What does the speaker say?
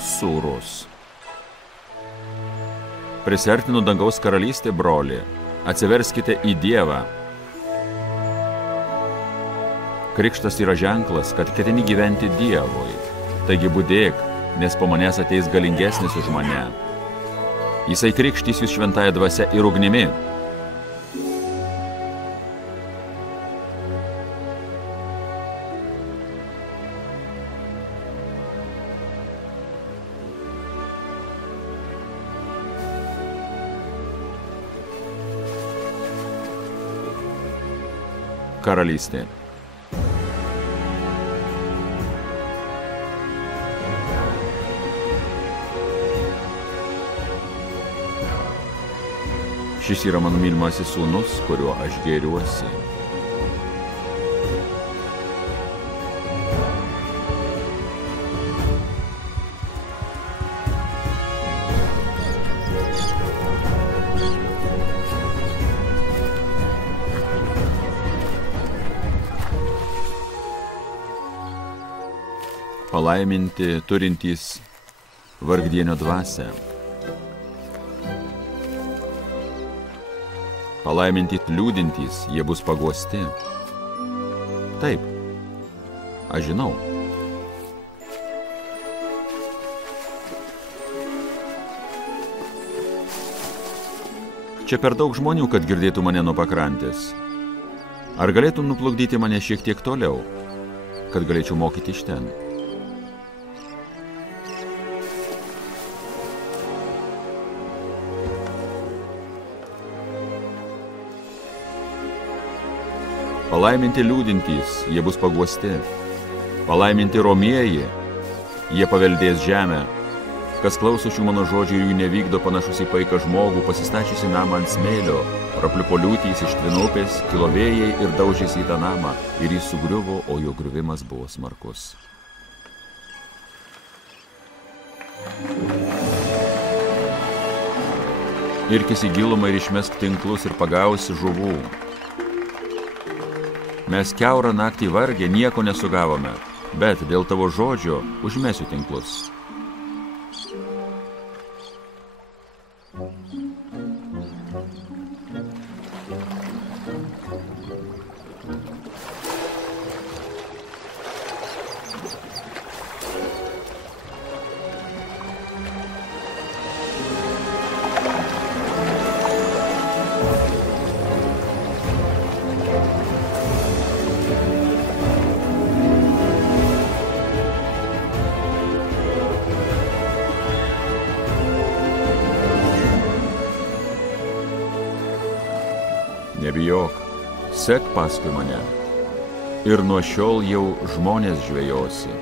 sūrus. Prisiartino dangaus karalystė, broli, atsiverskite į Dievą. Krikštas yra ženklas, kad ketini gyventi Dievui. Taigi budėk, nes po manęs ateis galingesnis už mane. Jisai krikštys jūs šventąja dvasia ir ugnimi. Karalystė. Šis yra mano mylimasis sūnus, kuriuo aš gėriuosi. Palaiminti turintys vargdienio dvasią. Palaiminti liūdintys, jie bus paguosti. Taip, aš žinau. Čia per daug žmonių, kad girdėtų mane nuo pakrantės. Ar galėtum nuplukdyti mane šiek tiek toliau, kad galėčiau mokyti iš ten? Palaiminti liūdintys, jie bus paguosti. Palaiminti romieji, jie paveldės žemę. Kas klauso šių mano žodžių ir jų nevykdo, panašus į paiką žmogų, pasistačiusi namą ant smėlio, prapliupo liūtys, ištvino upės, kilo vėjai ir daužėsi į tą namą, ir jis sugriuvo, o jo griuvimas buvo smarkus. Irkis į gilumą ir išmesk tinklus ir pagausi žuvų. Mes kiaurą naktį vargę nieko nesugavome, bet dėl tavo žodžio užmesiu tinklus. Nebijok, sek paskui mane, ir nuo šiol jau žmonės žvejosi.